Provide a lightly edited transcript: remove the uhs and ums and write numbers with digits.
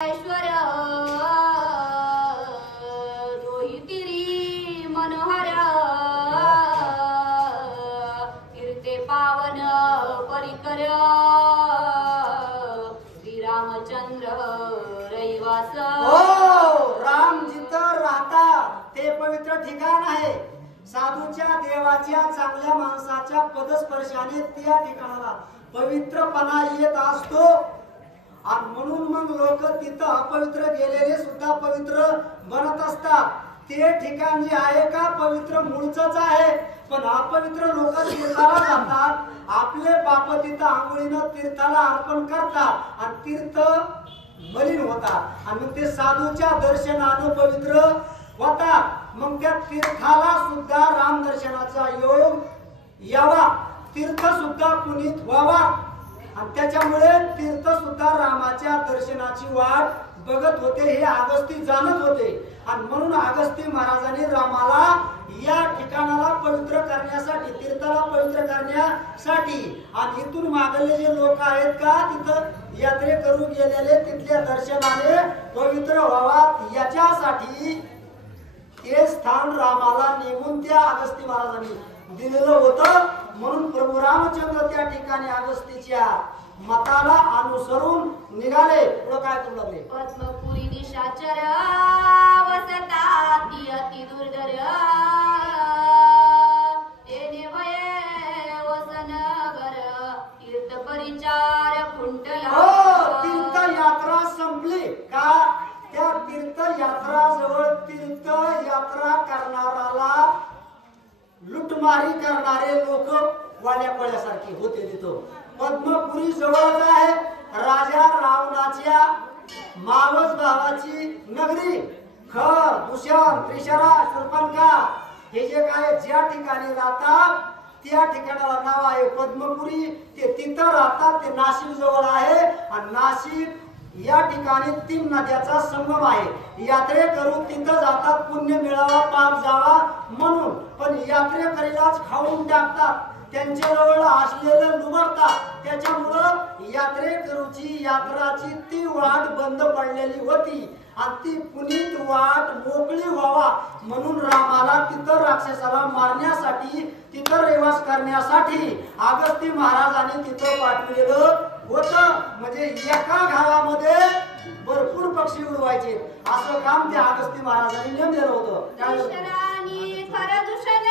ऐश्वर रोहितिरी मनोहर कीर्ते पावन परिकर श्री रामचंद्र रहिवास। राम जिथं राहतात ते पवित्र ठिकाण आहे। साधूच्या देवाच्या चांगल्या माणसाच्या पदस्पर्शाने त्या ठिकाणाला पवित्रपणा येत असतो आणि म्हणून मग लोक तिथं अपवित्र गेलेले सुद्धा पवित्र बनत असतात। ते ठिकाण जे आहे का पवित्र मूळचंच आहे, पण अपवित्र लोक तीर्थाला जातात, आपले पाप तिथं आंघोळीनं तीर्थाला अर्पण करतात आणि तीर्थ मलिन होतात आणि मग ते साधूच्या दर्शनानं पवित्र होतात। मग त्या तीर्थाला सुद्धा राम दर्शनाचा योग यावा, तीर्थ सुद्धा पुनीत व्हावा आणि त्याच्यामुळे तीर्थ सुद्धा रामाच्या दर्शनाची वाट बघत होते, हे अगस्ती जाणत होते। आणि म्हणून अगस्ती महाराजांनी रामाला या ठिकाणाला पवित्र करण्यासाठी, तीर्थाला पवित्र करण्यासाठी आणि इथून मागले जे लोक आहेत का तिथं यात्रे करू गेलेले तिथल्या दर्शनाने पवित्र व्हावा याच्यासाठी ते स्थान रामाला नेमून त्या अगस्ती महाराजांनी दिलेलं होतं। म्हणून प्रभू रामचंद्र त्या ठिकाणी अगस्तीच्या मताला अनुसरून निघाले। पुढे काय करू लागले? पद्मपुरी निशाचर वसता ती अति दुर्धर तेने भये वसनगर तीर्थ परिचार कुंटला। तीर्थ यात्रा संपली का त्या तीर्थ यात्रा जवळ तीर्थ यात्रा करणाराला लुटमारी करणारे लोक वाड्या कोळ्यासारखे होते तिथं। पद्मपुरी जवळच आहे, राजा रावणाच्या मावस भावाची नगरी। खर, दूषण, त्रिशरा, शूर्पणखा हे जे काय ज्या ठिकाणी राहतात त्या ठिकाणाला नाव आहे पद्मपुरी। ते तिथं राहतात, ते नाशिक जवळ आहे आणि नाशिक या ठिकाणी 3 नद्याचा संगम आहे। यात्रे करून तिथं जातात, पुण्य मिळावा, पाप जावा म्हणून, पण यात्रेकरीलाच खाऊन टाकतात, त्यांच्याजवळ असलेलं लुबाडतात। त्याच्यामुळं यात्रेकरूची यात्राची ती वाट बंद पडलेली होती आणि ती पुनीत वाट मोकळी व्हावा म्हणून रामाला तिथं राक्षसाला मारण्यासाठी, तिथं रेवास करण्यासाठी अगस्ती महाराजांनी तिथं पाठवलेलं होतं। म्हणजे एका गावामध्ये भरपूर पक्षी उडवायचे असं काम त्या अगस्ती महाराजांनी नेमलेलं होतं। खर दूषण